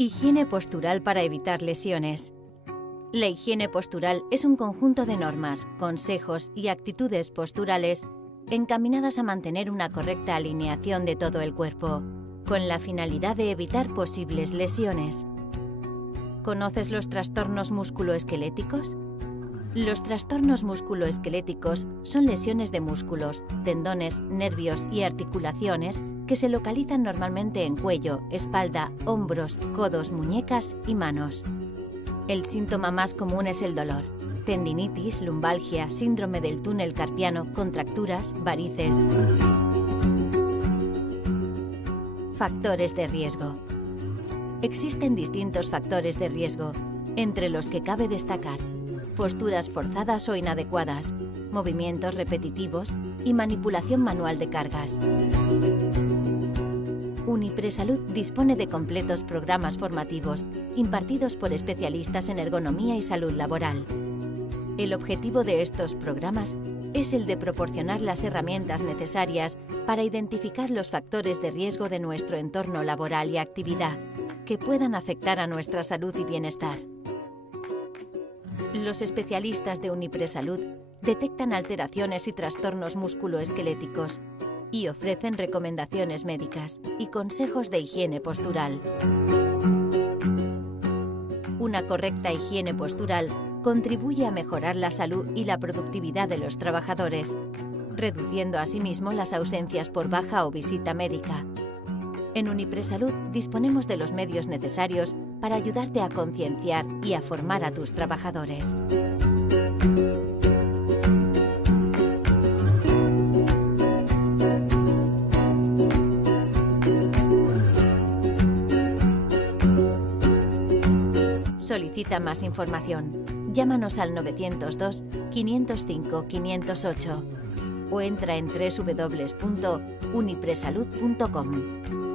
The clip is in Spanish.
Higiene postural para evitar lesiones. La higiene postural es un conjunto de normas, consejos y actitudes posturales encaminadas a mantener una correcta alineación de todo el cuerpo, con la finalidad de evitar posibles lesiones. ¿Conoces los trastornos musculoesqueléticos? Los trastornos musculoesqueléticos son lesiones de músculos, tendones, nervios y articulaciones que se localizan normalmente en cuello, espalda, hombros, codos, muñecas y manos. El síntoma más común es el dolor: tendinitis, lumbalgia, síndrome del túnel carpiano, contracturas, varices. Factores de riesgo. Existen distintos factores de riesgo, entre los que cabe destacar posturas forzadas o inadecuadas, movimientos repetitivos y manipulación manual de cargas. Unipresalud dispone de completos programas formativos impartidos por especialistas en ergonomía y salud laboral. El objetivo de estos programas es el de proporcionar las herramientas necesarias para identificar los factores de riesgo de nuestro entorno laboral y actividad que puedan afectar a nuestra salud y bienestar. Los especialistas de Unipresalud detectan alteraciones y trastornos musculoesqueléticos y ofrecen recomendaciones médicas y consejos de higiene postural. Una correcta higiene postural contribuye a mejorar la salud y la productividad de los trabajadores, reduciendo asimismo las ausencias por baja o visita médica. En Unipresalud disponemos de los medios necesarios para ayudarte a concienciar y a formar a tus trabajadores. Solicita más información. Llámanos al 902 505 508 o entra en www.unipresalud.com.